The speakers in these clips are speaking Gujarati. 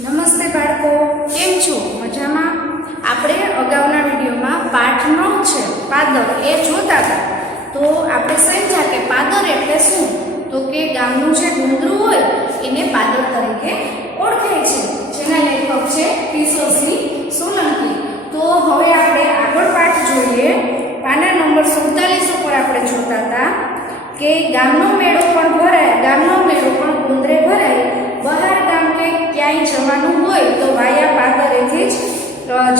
નમસ્તે બાળકો, કેમ છો? મજામાં? આપણે અગાઉના વિડીયોમાં પાઠ 9 છે પાદર એ જોતા હતા. તો આપણે સમજ્યા કે પાદર એટલે શું? તો કે ગામનું જે ડુંગરું હોય એને પાદર તરીકે ઓળખાય છે, જેના લેખક છે કિશોરસિંહ સોલંકી. તો હવે આપણે આગળ પાઠ જોઈએ. પાના નંબર 47 ઉપર આપણે જોતા હતા કે ગામનો મેળો પણ ભરાય, ગામનો મેળો પણ ગુંદરે ભરાય, બહાર ગામ કે ક્યાંય જવાનું હોય તો વાયા પાદરેથી જ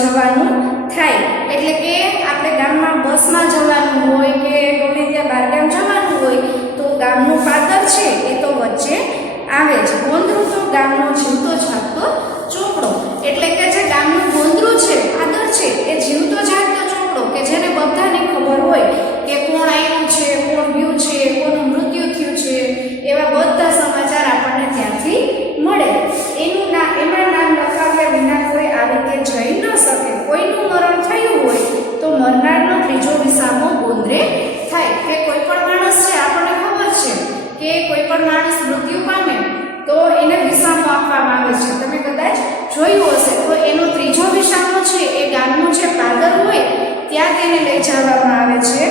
જવાનું થાય. એટલે કે આપણે ગામમાં બસમાં જવાનું હોય કે ગમે ત્યાં બહારગામ જવાનું હોય તો ગામનું પાદર છે એ તો વચ્ચે આવે છે. ગોંદરું તો ગામનો જીવતો જાગતો ચોપડો, એટલે કે જે ગામનું ગોંદરું છે, પાદર છે, એ જીવતો જાગતો ચોપડો કે જેને બધાને ખબર હોય કે કોણ આવ્યું છે, કોણ ગયું છે, કોનું મૃત્યુ થયું છે, એવા બધા સમાચાર આપણને ત્યાંથી મળે. એમાં નામ લખાવ્યા વિના કોઈ આવી કે જઈ ન શકે. કોઈનું મરણ થયું હોય તો મરનારનો ત્રીજો વિસામો ગોંદરે થાય. કે કોઈ પણ માણસ છે, આપણને ખબર છે કે કોઈ પણ માણસ મૃત્યુ પામે તો એને વિસામો આપવામાં આવે છે. તમે કદાચ જોયું હશે. તો એનો ત્રીજો વિસામો છે એ ગામનું જે પાદર હોય ત્યાં તેને લઈ જવામાં આવે છે.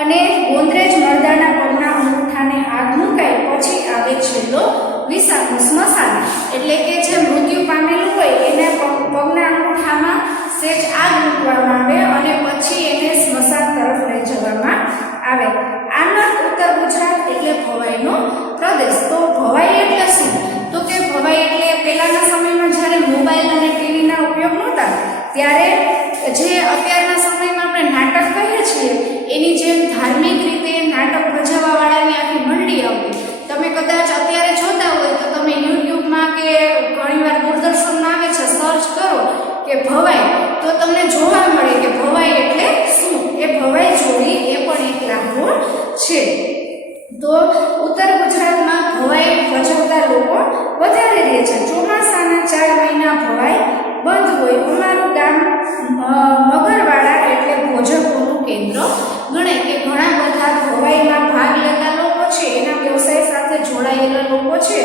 અને ગોંદરે જ મરદાના પગના અંગૂઠાને આગ મુકાય પછી આવે છેલ્લો વિસામો સ્મશાન. એટલે કે જે મૃત્યુ પામેલું હોય એને પગના અંગૂઠામાં સેજ આગ મૂકવામાં આવે અને પછી એને સ્મશાન તરફ લઈ જવામાં આવે. આનંદ ઉત્તર ગુજરાત એટલે ભવાઈનો પ્રદેશ. તો ભવાઈ એટલે શું? તો કે ભવાઈ એટલે પહેલાના સમયમાં જ્યારે મોબાઈલ અને ટીવીના ઉપયોગ નહોતા ત્યારે જે અત્યારના સમયમાં આપણે નાટક કહીએ છીએ એની જેમ ધાર્મિક રીતે નાટક ભજવવાવાળાની આખી મંડળી આવતી. તમે કદાચ અત્યારે જોતા હોય તો તમે યુટ્યુબમાં કે ઘણીવાર દૂરદર્શનમાં આવે છે, સર્ચ કરો કે ભવાઈ તો તમને જોવા મળે કે ભવાઈ એટલે શું. એ ભવાઈ જોડી એ પણ એક લાભો છે. તો ઉત્તર ગુજરાતમાં ભવાઈ ભજવતા લોકો વધારે રહે છે. ચોમાસાના 4 મહિના ભવાઈ બંધ હોય. અમારું ગામ મગરવાડા એટલે ભોજકોનું કેન્દ્ર ગણાય. કે ઘણા બધા ભવાઈમાં ભાગ લેતા લોકો છે, એના વ્યવસાય સાથે જોડાયેલા લોકો છે,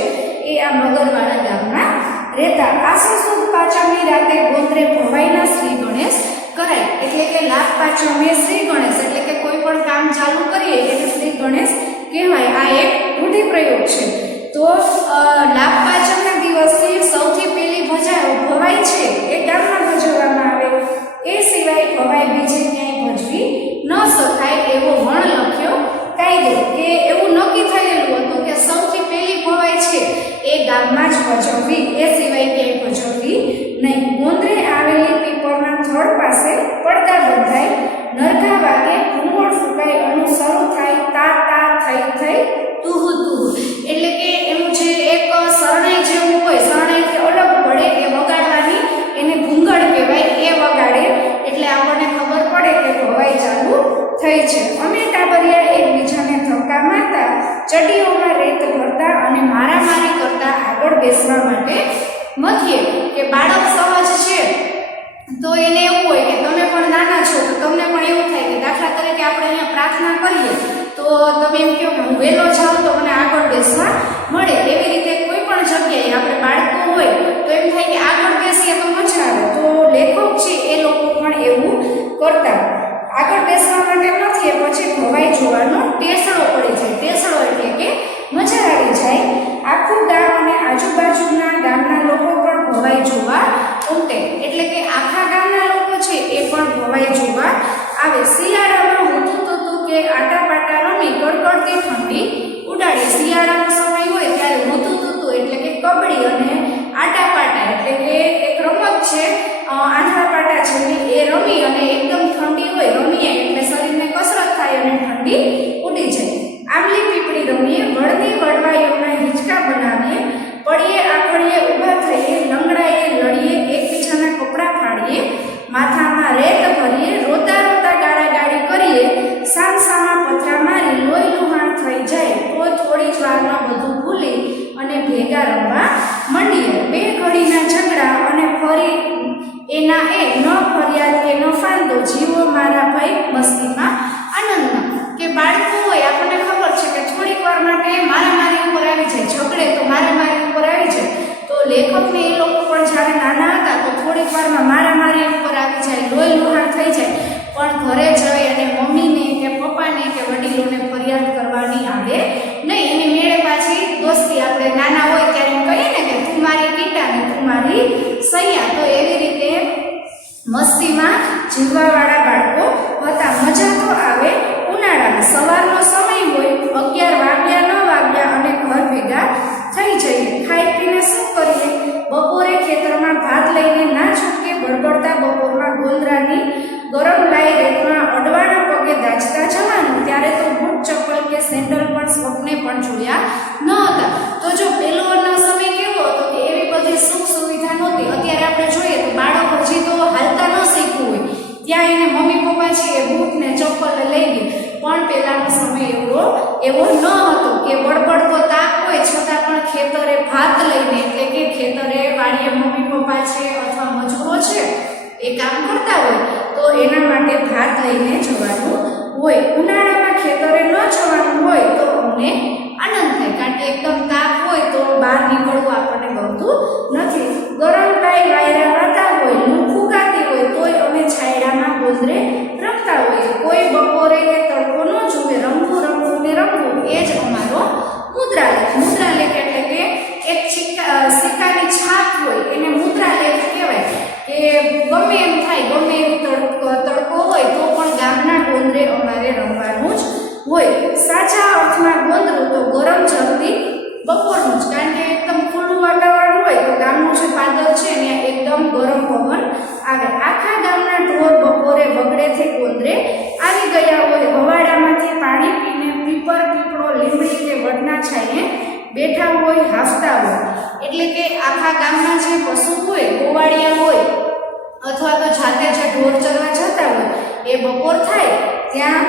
એ આ મગરવાડા ગામમાં રહેતા. આસો સુદ પાંચમની રાતે ગોંદરે ભવાઈના શ્રી ગણેશ કરાય. એટલે કે લાભ પાંચમે શ્રી ગણેશ, એટલે કે કોઈ પણ કામ ચાલુ કરીએ એટલે શ્રી ગણેશ કહેવાય. આ એક રૂઢિપ્રયોગ છે. તો લાભ પાંચમના દિવસે સૌથી પહેલી ભવાઈ છે એ ગામમાં ભજવવામાં આવે. એ સિવાય ભવાઈ બીજે ક્યાંય ભજવી ન શકાય એવો વણ લખ્યો કાયદો. કે એવું નક્કી થયેલું હતું કે સૌથી પહેલી ભવાઈ છે એ ગામમાં જ ભજવવી, એ સિવાય ક્યાંય ભજવવી નહીં. ગોંદરે આવેલી પીપળના થડ પાસે પડદા બંધાય, નરઘા વાગે, ઘૂંઘોળ ફૂંકાય, અનુ શરૂ થાય, તા તા થઈ થઈ તુહુ તુહુ. એટલે કે એનું જે એક શરણાઈ જેવું હોય, શરણાઈથી અલગ પડે એ વગાડવાની એને ઘૂંઘળ કહેવાય. એ વગાડે એટલે આપણને ખબર પડે કે ભવાઈ ચાલુ થઈ છે. અમે ટાબરિયા એકબીજાને ધક્કા મારતા, ચડીઓમાં રેત ભરતા અને મારામારી કરતા આગળ બેસવા માટે મથીએ. કે બાળક સહજ છે તો એને એવું હોય કે તમે પણ નાના છો તો તમને પણ એવું થાય કે દાખલા તરીકે આપણે અહીંયા પ્રાર્થના કરીએ તો તમે એમ કહો કે હું વહેલો જાઉં તો મને આગળ બેસવા મળે. એવી રીતે કોઈ પણ જગ્યાએ આપણે બાળકો હોય તો એમ થાય કે આગળ બેસીએ તો મજા આવે. તો લેખક છે એ લોકો પણ એવું કરતા. આગળ બેસવા માટે નથી પછી ભવાઈ જોવાનો ટેસડો પડી જાય. ટેસડો એટલે કે મજા આવી જાય. આખું ગામ અને આજુબાજુના ગામના લોકો પણ ભવાઈ જોવા ઉમટે. એટલે કે આખા ગામના લોકો છે એ પણ ભવાઈ જોવા આવે. શિયાળામાં હુતું કે આટા પાટા રમી કડકડતી ઠંડી ઉડાડી. શિયાળાનો સમય હોય ત્યારે હુતું એટલે કે કબડ્ડી અને આટા પાટા એટલે કે એક રમત છે આંધળા પાટા જેવી, એ રમી અને એકદમ ઠંડી હોય રમીએ એટલે શરીરને કસરત થાય અને ઠંડી ઉડી જાય. આંબલી પીપળી રમીએ, વળની વડવાઈઓના હિંચકા બનાવીએ, પડીએ આખડીએ ઊભા થઈએ, લંગડાઈએ લડીએ, એકબીજાના કપડાં ફાડીએ, માથામાં રેત ભરીએ, રોતા રોતા ગાળાગાળી કરીએ, સામસામા પથરા મારી લોહી લુહાણ થઈ જાય તો થોડી જ વારમાં બધું ભૂલી અને ભેગા રમવા મંડીએ. બે ઘડીના ઝઘડા અને ફરી એના એ ન ફરિયાદ કે ન ફાંદો, જીવો મારા ભાઈ મસ્તીમાં આનંદમાં. કે બાળકો હોય આપણને ખબર છે કે થોડીક વાર માટે મારામારી ઉપર આવી જાય, ઝઘડે તો મારામારી ઉપર આવી જાય. તો લેખકને સવારમાં મારામારી ઉપર આવી જાય, લોહી લુહાણ થઈ જાય, પણ ઘરે જઈ અને મમ્મીને કે પપ્પાને કે વડીલોને ફરિયાદ કરવાની આવે નહીં. એની મેળે પાછી દોસ્તી, આપણે નાના હોય ત્યારે એમ કહીએ ને કે તું મારી કીટા ને તું મારી સૈયા, તો એવી રીતે મસ્તીમાં જીવવાવાળા બાળકો હતા. મજા તો આવે ઉનાળામાં. સવારનો સમય હોય, 11 વાગ્યા 9 વાગ્યા અને ઘર ભેગા થઈ જઈએ. ખાઈ પીને શું કરીએ? બપોરે ખેતરમાં ભાત લઈને ના છૂટકે બળબડતા બપોરમાં ગોંદરાની ગરમ લાઈ રેતમાં અડવાના પગે દાચતા જવાનું. ત્યારે તો બૂટ ચપ્પલ કે સેન્ડલ પણ સ્વપ્ને પણ જોયા ન હતા. તો જો પેલોનો સમય કેવો હતો કે એવી બધી સુખ સુવિધા નહોતી. અત્યારે આપણે જોઈએ તો બાળક હજી તો હાલતા ન શીખવું હોય ત્યાં એને મમ્મી પપ્પા છે એ બૂટ ને ચપ્પલ લઈ લે, પણ પેલાનો સમય એવો ન હતો કે બળબડતો તાપ હોય છતાં પણ ખેતરે ભાત લઈને, એટલે કે ખેતરે વાડીએ મમ્મી પપ્પા છે અથવા મજૂરો છે એ કામ કરતા હોય તો એના માટે ભાત લઈને જવાનું હોય. ઉનાળામાં ખેતરે ન જવાનું હોય તો અમને આનંદ થાય, કારણ કે એકદમ તાપ હોય તો બહાર નીકળવું આપણને ગમતું નથી. ગરમ ગાય વાયરા વાતા હોય, લૂ ફૂંકાતી હોય તોય અમે છાયડામાં ગોંદરે રમતા હોઈએ. કોઈ બપોરે કે તડકો ન જુએ, રમવું રમવું ને રમવું એ જ અમારો મુદ્રાલેખ. મુદ્રાલેખ એટલે કે એક સિક્કાની છાપ હોય એને મુદ્રાલેખ કહેવાય. કે ગમે એમ થાય, ગમે એવી તડકો હોય તો પણ ગામના ગોંદરે અમારે રમવાનું જ હોય. સાચા અર્થમાં ગોંદરું તો ગરમ જલ્દી બપોરનું જ, કારણ કે એકદમ ખુલ્લું વાતાવરણ હોય તો ગામનું જે પાદર છે ત્યાં એકદમ ગરમ પવન આવે. આખા ગામના ઢોર બપોરે વગડેથી ગોંદરે આવી ગયા હોય. હવાડામાંથી પાણી પીને પીપર પીપળો લીમડી કે વડના છાંયે બેઠા હોય, હાંફતા હોય. એટલે કે આખા ગામના જે પશુ હોય, ગોવાળિયા હોય અથવા તો જાતે જે ઢોર ચરવા જતા હોય એ બપોર થાય ત્યાં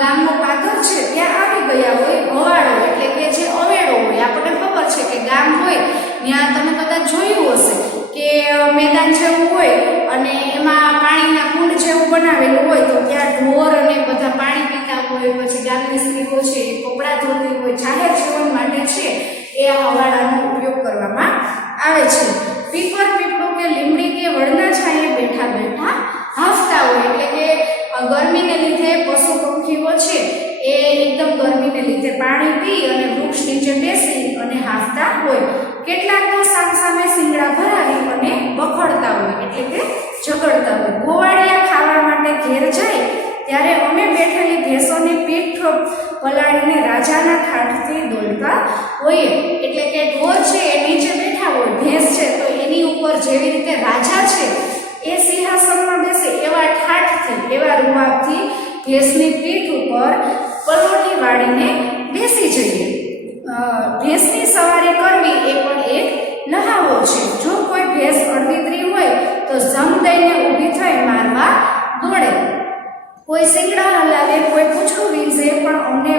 ગામનો પાદર છે ત્યાં આવી ગયા હોય. હવાડો એટલે કે જે અવેડો હોય, આપણને ખબર છે કે ગામ હોય ત્યાં તમે કદાચ જોયું હશે કે મેદાન જેવું હોય અને એમાં પાણીના કુંડ જેવું બનાવેલું હોય તો ત્યાં ઢોર અને બધા પાણી પીતા હોય. પછી ગામની સ્ત્રીઓ છે એ કપડાં ધોતી હોય. જાહેર જીવન માટે છે એ હવાડાનો ઉપયોગ કરવામાં આવે છે. પીપર પીપળો કે લીમડી કે વડના છાંયે બેઠા બેઠા હાંફતા હોય. એટલે કે ગરમીને લીધે પશુ પંખીઓ છે એ એકદમ ગરમીને લીધે પાણી પી અને વૃક્ષ નીચે બેસી અને હાંફતા હોય. કેટલાક તો સામસામે શિંગડા ભરાવી અને બખડતા હોય, એટલે કે ઝઘડતા હોય. ગોવાળિયા ખાવા માટે ઘેર જાય ત્યારે અમે બેઠેલી ભેંસોની પીઠ પલાળીને રાજાના ખાટથી દોડતા હોઈએ. એટલે કે ઢોર છે એ નીચે બેઠા હોય, ભેંસ છે તો એની ઉપર જેવી રીતે રાજા છે એ સિંહાસનમાં બેસે એવા ઠાઠથી, એવા રૂવાબથી ભેંસની પીઠ ઉપર પલોઠી વાળીને બેસી જઈએ. ભેંસની સવારી કરવી એ પણ એક લહાવો છે. જો કોઈ ભેંસ અડવિતરી હોય તો જમ દઈને ઊભી થઈ મારવા દોડે. કોઈ શિંગડા હલાવે, કોઈ પૂછડું વીંઝે, પણ અમે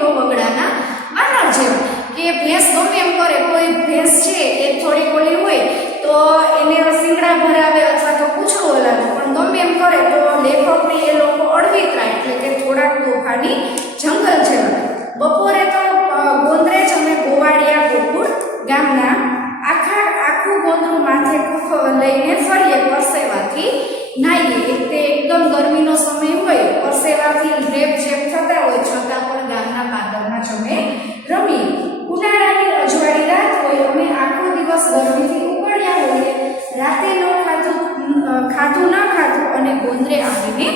તો વગડાના વાનર જેવા. કે ભેંસ ગમે એમ કરે, કોઈ ભેંસ છે એ થોડી ઓલી હોય તો એને શિંગડા ભરાવે અથવા તો પૂછડું હલાવે, પણ ગમે એમ કરે તો લેખકને એ લોકો અડવિતરા, એટલે કે થોડાક તોફાની જંગલ જેવા. બપોરે તો ગોંદરે જ અમે ગોવાળિયા ગોકુળ ગામના આખું ગોંદરું માથે લઈને ફરીએ, પરસેવાથી નાહીએ. તે એકદમ ગરમીનો સમય હોય, પરસેવાથી રેપ જેપ થતા હોય છતાં પણ ગામના પાદરમાં જ અમે રમીએ. ઉનાળાની અજવાળી રાત હોય, અમે આખો દિવસ ગરમીથી ઉકળ્યા હોઈએ. રાતે ખાધું ન ખાધું અને ગોંદરે આવીને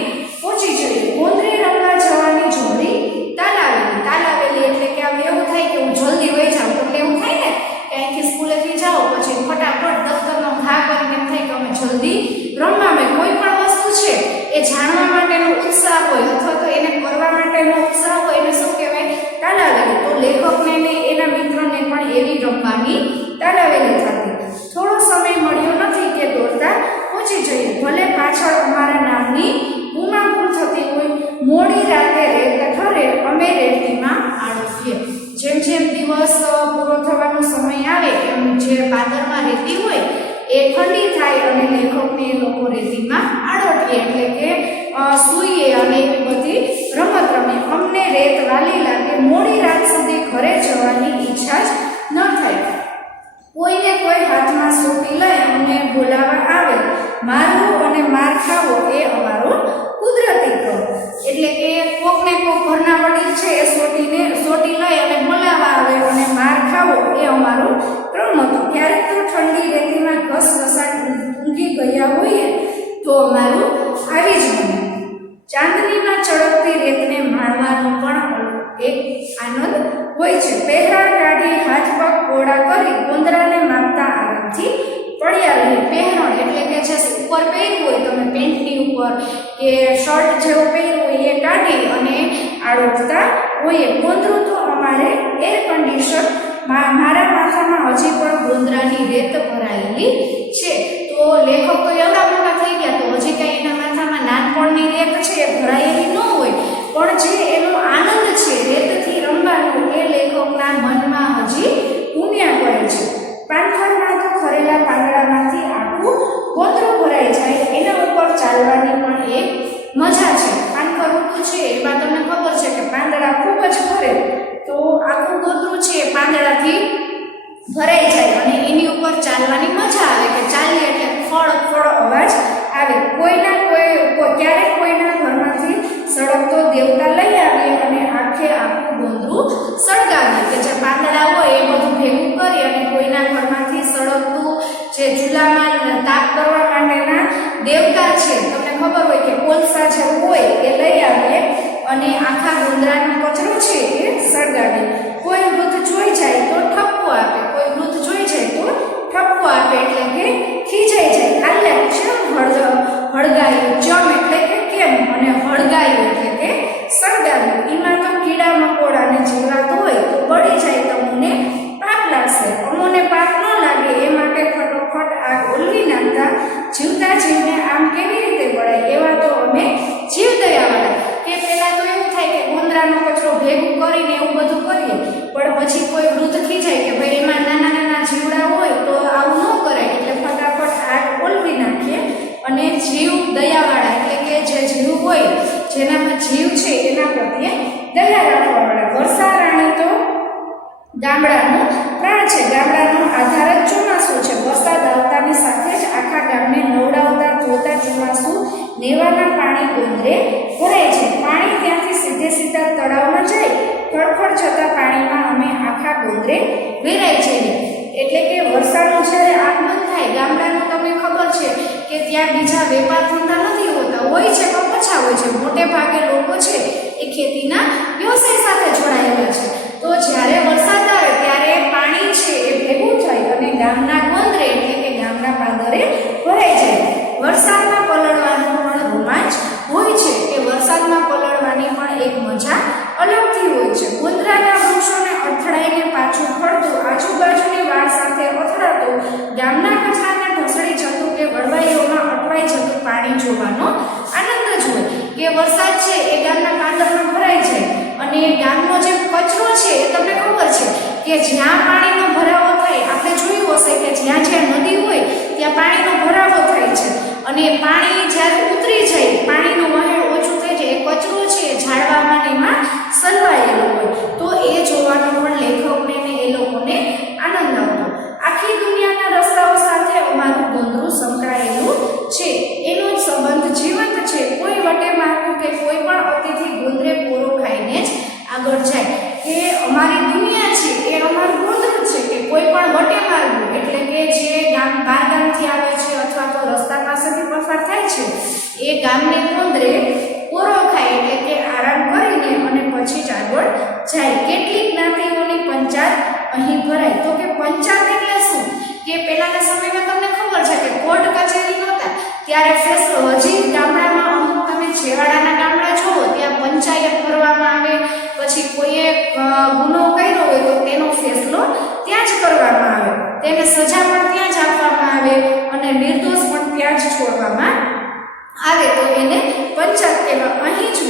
પહોંચી જઈએ. ગોંદરે રમવા જવાની જોડી તાલાવેલી એટલે કે આમ એવું થાય કે હું જલ્દી વહી જાઉં. એટલે એવું થાય ને કે અહીંથી સ્કૂલેથી જાઓ પછી ફટાફટ દફતરનો ઘા કરીને એમ થાય કે અમે જલ્દી રમવામાં. કોઈ પણ વસ્તુ છે એ જાણવા માટેનો ઉત્સાહ હોય અથવા તો એને કરવા માટેનો ઉત્સાહ હોય એને શું કહેવાય? તાલાવેલી. તો લેખકને ને એના મિત્રોને પણ એવી રમવાની તાલાવેલી થતી. થોડો સમય મળ્યો નથી કે દોડતા પહોંચી જઈએ. ભલે પાછળ અમારા નામની બૂમાબૂમ થતી હોય. મોડી રાતે રેત ઠરે, અમે રેતીમાં આડોફીએ. જેમ જેમ દિવસ પૂરો થવાનો સમય આવે એમ જે પાદરમાં રેતી હોય એ ઠંડી થાય અને લેખકને એ લોકો રેતીમાં આડોટીએ, એટલે કે સૂઈએ અને એવી બધી રમત રમે. અમને રેત વાલી લાગે. મોડી રાત સુધી ઘરે જવાની ઈચ્છા જ ન થાય. કોઈને કોઈ હાથમાં સોટી લઈ અમને બોલાવવા મારવું અને માર ખાવો એ અમારો કુદરતી ક્રમ. એટલે કે કોકને કોક ઘરના વડીલ છે એ સોટી લઈ અને બોલાવવા આવે અને માર ખાવો એ અમારો ક્રમ હતો. ક્યારેક તો ઠંડી રેતીમાં ઘસઘસાટ ઊંઘી ગયા હોઈએ તો અમારું આવી જ બને. ચાંદનીમાં ચળકતી રેતને માણવાનો પણ એક આનંદ હોય છે. પહેરાણ કાઢી હાથ પગ કોડા કરી ગોંદરાને માપતા આરામથી પડ્યા રહે. પહેરણ એટલે કે જે ઉપર પહેર્યું હોય તમે પેન્ટની ઉપર કે શર્ટ જેવું પહેર્યું હોય એ કાઢી અને આડોળતા હોઈએ. ગોંદરું તો અમારે એર કન્ડિશન મારા માથામાં હજી પણ ગોંદરાની રેત ભરાયેલી છે. તો લેખક તો એવડા મોટા થઈ ગયા તો હજી કંઈ એના માથામાં નાનપણની રેત છે એ ભરાયેલી ન હોય, પણ જે એનો આનંદ છે રેતથી રમવાનો એ લેખકના મનમાં હજી ઉમ્યા કરે છે. પાનખરમાં તો ખરેલા પાંદડામાંથી આખું ગોંદરું ભરાઈ જાય, એના ઉપર ચાલવાની પણ એક મજા છે. પાનખર ઋતુ છે એમાં તમને ખબર છે કે પાંદડા ખૂબ જ ખરે, તો આખું ગોંદરું છે એ પાંદડાથી ભરાઈ જાય અને એની ઉપર ચાલવાની મજા આવે કે ચાલીએ એટલે ફળ ફળ અવાજ આવે. ક્યારેક કોઈના ઘરમાંથી સળગતો દેવતા લઈ આવીએ અને આખે આખું ગોંદરું સળગાવીએ કે જે પાંદડા હોય એ બધું ભેગું કરી અને કોઈના ઘરમાંથી સળગતું જે ચૂલામાં તાપ કરવા માટેના દેવતા છે તમને ખબર હોય કે કોલસા જેવું હોય એ લઈ આવીએ અને આખા ગોંદરાનો કચરો છે એ સળગાવીએ. કોઈ વૃદ્ધ જોઈ જાય તો ઠપકો આપે, કોઈ વૃદ્ધ જોઈ જાય તો ઠપકો આપે એટલે કે ખીજાઈ જાય. આલ્યા છે હળગાયું, જમ એટલે કે કેમ અને હળગાયું એટલે કે સળગાવ્યું. એમાં તો કીડા મકોડાને જીવાત હોય તો બળી જાય તમને પાપ લાગશે. અમોને પાપ ન લાગે એ માટે ફટોફટ આગ ઓલવી નાખતા જીવતા જીવને આમ કેવી રીતે બળાય એવા તો અમે જીવ દયાવાળા. કે પહેલાં તો એવું થાય કે ગોંદરાનો કચરો ભેગું કરીને એવું બધું કરીએ, પણ પછી કોઈ વૃદ્ધ થઈ જાય કે ભાઈ એમાં નાના નાના જીવડા હોય તો આવું ન કરાય એટલે ફટાફટ આગ ઓલવી નાખીએ અને જીવ દયાવાળા એટલે કે જે જીવ હોય જેનામાં જીવ છે એના પ્રત્યે દયા રાખવાવાળા. વર્ષા રાણી તો ગામડાનું પ્રાણ છે. ગામડાનો આધાર જ ચોમાસું છે. વરસાદ આવતાની સાથે જ આખા ગામને નવડાવતા ધોતા ચોમાસું નેવાના પાણી ગોંદરે ભરાય છે. પાણી ત્યાંથી સીધા તળાવમાં જાય, ખડખડ જતા પાણીમાં અમે આખા ગોંદરે વેરાઈ જઈએ. એટલે કે વરસાદનું જ્યારે આગમન થાય ગામડાનું તમને ખબર છે કે ત્યાં બીજા વેપાર ધંધા નથી હોતા, હોય છે પણ ઓછા હોય છે. મોટે ભાગે લોકો છે એ ખેતીના વ્યવસાય સાથે જોડાયેલા છે. તો જ્યારે વરસાદ આવે ત્યારે પાણી છે એ ભેગું થઈ અને ગામના ગોંદરે એટલે કે ગામના પાદરે ભરાઈ જાય. વરસાદમાં પલળવાનો પણ રોમાંચ હોય છે કે વરસાદમાં પલળવાની પણ એક મજા અલગથી હોય છે. ગોંદરાના વૃક્ષોને અથડાઈને પાછું ફરતું આજુબાજુની વાડ સાથે અથડાતું ગામના કચરાને ઢસડી જતું કે વળવાઈઓમાં અટવાઈ જતું પાણી જોવાનો આનંદ જ હોય કે વરસાદ છે એ ગામના પાંદરમાં ભરાઈ જાય અને ગામનો જે કચરો છે એ તમને ખબર છે કે જ્યાં પાણીનો ભરાવો થાય આપણે જોયું હશે કે જ્યાં જ્યાં નદી હોય ત્યાં પાણીનો ભરાવો થાય છે અને પાણી જ્યારે ઉતરી જાય પાણીનું વહેણ ઓછું થઈ જાય એ કચરો છે એ ઝાડવામાં એમાં સલવાયેલો હોય તો એ જોવાનો પણ લેખકને ને એ લોકોને આનંદ આવતો. આખી દુનિયાના રસ્તાઓ સાથે અમારું ગોંદરું સંકળાયેલું છે, એનો જ સંબંધ જીવંત છે. કોઈ વટે મારવું કે કોઈ પણ અતિથિ ગોંદરે પોરો ખાઈને જ આગળ જાય કે અમારી દુનિયા છે એ અમારું ગોંદરું છે કે કોઈ પણ વટે મારવું એટલે કે જે બહાર ગામથી આવે છે અથવા તો રસ્તા પાસેથી પસાર થાય છે એ ગામને ગોંદરે પોરો ખાય એટલે કે આરામ કરીને અને પછી જ આગળ જાય. કેટલીક જ્ઞાતિઓની પંચાયત અહીં ભરાય. તો કે પંચાયત એટલે શું કે પહેલાના સમયમાં તમને ખબર છે કે કોર્ટ કચેરી નહોતા ત્યારે હજી ગામડામાં અમુક તમે છેવાડાના ગામડા જુઓ ત્યાં પંચાયત કરવામાં આવે, પછી કોઈએ ગુનો કર્યો હોય તો તેનો ફેસલો ત્યાં જ કરવામાં આવે, તેને સજા પણ ત્યાં જ આપવામાં આવે અને નિર્દોષ પણ ત્યાં જ છોડવામાં આવે તો એને પંચાયત કહેવાય. અહીં જ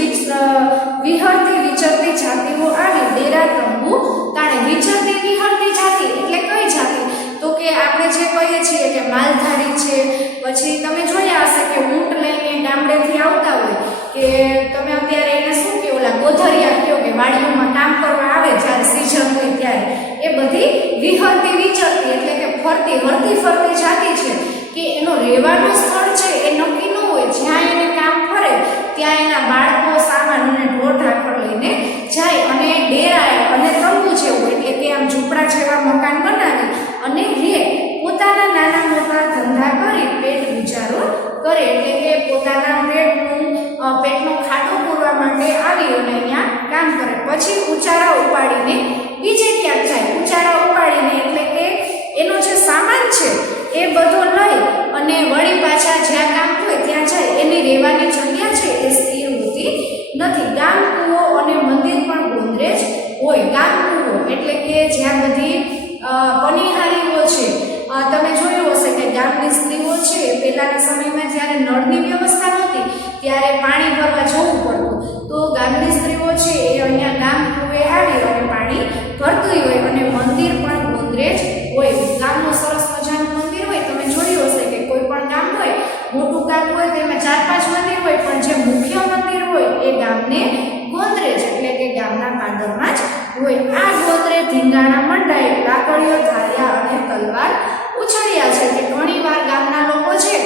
વિહરતી વિચરતી જાતિઓ આવી ડેરા તંબુ તાણે. વિચરતી વિહરતી જાતિ એટલે કઈ જાતિ તો કે આપણે જે કહીએ છીએ કે માલધારી છે, પછી તમે જોયા હશે કે ઊંટ લઈને ગામડેથી આવતા હોય કે તમે અત્યારે એને શું કહો ઓલા ગોધરિયા કહો કે વાડીઓમાં કામ કરવા આવે જ્યારે સિઝન હોય ત્યારે એ બધી વિહરતી વિચરતી એટલે કે ફરતી ફરતી જાતિ છે કે એનો રહેવાનું સ્થળ છે એ નક્કી ન હોય, જ્યાં એને કામ ફરે ત્યાં એના બાળકો સામાન અને ઢોર ઢાંખર લઈને જાય અને ડેરાય અને તંબુ જેવું એટલે કે આમ ઝૂંપડા જેવા મકાન બનાવી અને રહે, પોતાના નાના મોટા ધંધા કરી પેટ ગુજારો કરે, એટલે કે પોતાના પેટનો ખાટો પૂરવા માટે આવી અને અહીંયા કામ કરે. પછી ઉચારા ઉપાડીને બીજે ક્યાંક જાય, ઉચારા ઉપાડીને એટલે કે એનો જે સામાન છે એ બધો લઈ અને વળી પાછા જ્યાં કામ હોય ત્યાં જાય. એની રહેવાની જગ્યા છે એ સ્થિર હોતી નથી. ગામ કૂવો અને મંદિર પણ ગોંદરેજ હોય. ગામ કૂવો એટલે કે જ્યાં બધી પનિહારીઓ છે, તમે જોયું હશે કે ગામની સ્ત્રીઓ છે પહેલાના સમયમાં જ્યારે નળની વ્યવસ્થા નહોતી ત્યારે પાણી ભરવા જવું પડતું, તો ગામની સ્ત્રીઓ છે એ અહીંયા ગામ કૂવે આવી અને પાણી ભરતી હોય. અને મંદિર પણ ગોંદરેજ હોય. ગામનું સરસ મજાનું મંદિર હોય, તમે જોયું હશે કે કોઈ પણ ગામ હોય, મોટું ગામ હોય તો એમાં 4-5 મંદિર હોય, પણ જે મુખ્ય મંદિર હોય એ ગામને ગોંદરેજ એટલે કે ગામના પાદરમાં જ હોય. આ ગોંદરે ધીંગાણા મંડાય, લાકડીઓ ધાર્યા અને તલવાર ઉછળ્યા છે કે ઘણીવાર ગામના લોકો છે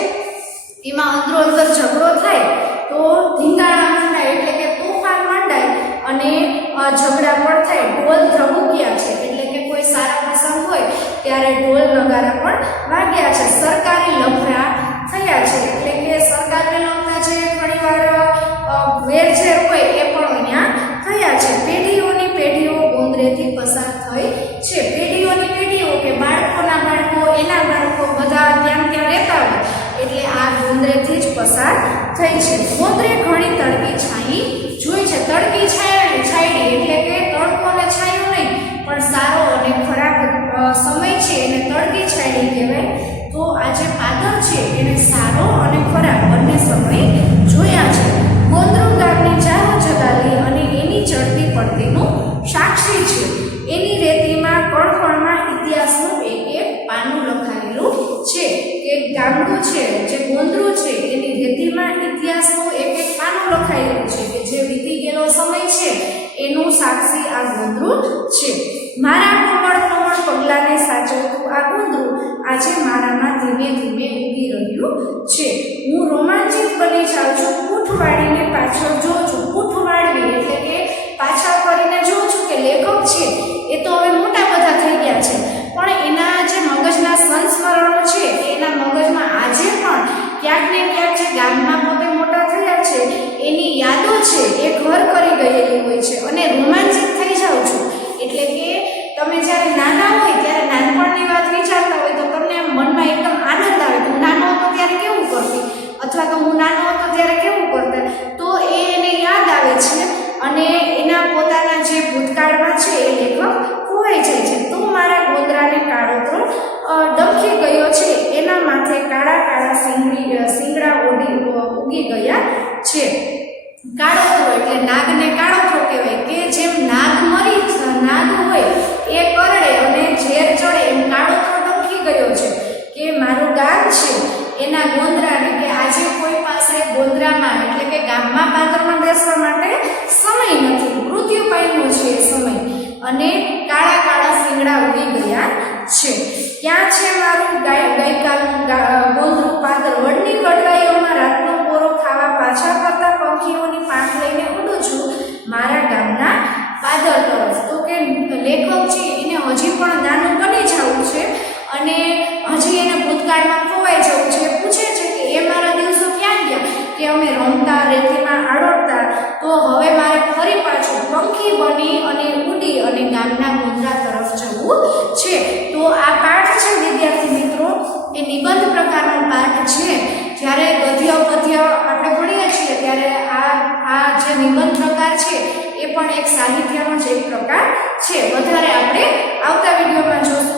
એમાં અંદરો અંદર ઝઘડો થાય તો ધીંગાણા મંડાય એટલે કે તોફાન મંડાય અને ઝઘડા પણ થાય. ઢોલ ધબૂક્યા છે એટલે કે કોઈ સારા પ્રસંગ હોય ત્યારે ઢોલ નગારા પણ વાગ્યા છે. સરકારી લફડા થયા છે એટલે કે સરકારને લગતા છે ઘણીવાર વેરઝેર હોય એ પણ અહીંયા થયા છે. પેઢીઓની પેઢીઓ ગોંદરેથી પસાર થઈ છે. પેઢીઓની પેઢીઓ કે બાળકોના બાળકો એના બાળકો બધા ત્યાં રહેતા હોય એટલે આ ગોંદરેથી જ પસાર થઈ છે. ગોંદરે ઘણી તડકી છાઈ જોઈ છે. તડકી છાયડી એટલે કે તડકો ને છાયું નહીં પણ સારો અને ખરાબ સમય છે એને તડકી છાયડી કહેવાય. તો આ જે પાદર છે એને સારો અને ખરાબ બંને સમય જોયા છે. ગોંદરું ગામની ચારો જગાલી અને એની ચડતી પડતીનું સાક્ષી છે. એની રેતીમાં કણકણમાં ઇતિહાસનું એક પાનું લખાયેલું છે કે ગામડું છે જે ગોંદરું છે એની રેતીમાં ઇતિહાસનું એક પાનું લખાયેલું છે કે જે વીતી ગયેલો સમય છે એનું સાક્ષી આ ગોંદરું છે. મારા કોમળ પગલાને સાચવતું આ ગોંદરું આજે મારામાં ધીમે ધીમે ઉગી રહ્યું છે. હું રોમાંચિત બની જાઉં છું, પૂઠ વાળીને પાછળ જોઉં છું. પૂઠ વાળવી એટલે કે પાછળ ફરીને જોઉં છું કે લેખક છે એ તો હવે મોટા બધા થઈ ગયા છે, પણ એના જે મગજના સંસ્મરણો છે એના મગજમાં આજે પણ ક્યાંક ને ક્યાંક જે ગામમાં પોતે મોટા થયા છે એની યાદો છે એ ઘર કરી ગયેલી હોય છે. અને રોમાંચિત થઈ જાઉં છું એટલે કે તમે જ્યારે નાના હોય ત્યારે નાનપણની વાત વિચારતા હોય તો તમને મનમાં એકદમ આનંદ આવે. હું નાનો હતો ત્યારે કેવું કરતી અથવા તો હું નાનો હતો ત્યારે કેવું કરતા, તો એને યાદ આવે છે અને એના પોતાના જે ભૂતકાળમાં છે એ લેખક ખોવાઈ જાય છે. તો મારા ગોંદરાને કાળોતરો ડમખી ગયો છે, એના માથે કાળા કાળા શિંગડા ઉગી ગયા છે. કાળોતરો એટલે નાગને કાળોતરો કહેવાય કે જેમ નાગ હોય એ કરડે અને ઝેર ચડે એમ કાળોતરો ડમખી ગયો છે કે મારું ગામ છે એના ગોંદરાને કે આજે કોઈ પાસે ગોંદરામાં એટલે કે ગામમાં પાદરમાં બેસવા માટે સમય નથી, મૃત્યુ પામ્યો છે એ સમય અને કાળા કાળા શિંગડા ઉગી ગયા છે. ક્યાં છે મારું ગઈકાલનું ગોંદરું પાદર? વડની કડવાઈઓમાં રાતનો પોરો ખાવા પાછા ફરતા પંખીઓની પાંખ લઈને ઉડું છું મારા ગામના પાદર તરફ. તો કે લેખક છે એને હજી પણ નાનું બની જવું છે અને હજી એને ભૂતકાળમાં ખોવાઈ જવું છે. પૂછે છે કે એ મારા દિવસો ક્યાં ગયા કે અમે રમતા રેતીમાં આડોડતા, તો હવે મારે ફરી પાછું પંખી બની અને ઉડી અને ગામના ગોંદરા તરફ જવું છે. તો આ પાઠ છે વિદ્યાર્થી મિત્રો એ નિબંધ પ્રકારનો પાઠ છે. જ્યારે ગદ્ય આપણે ભણીએ છીએ ત્યારે આ જે નિબંધ પ્રકાર છે એ પણ એક સાહિત્યનો જ એક પ્રકાર છે. વધારે આપણે આવતા વિડીયોમાં જોશું.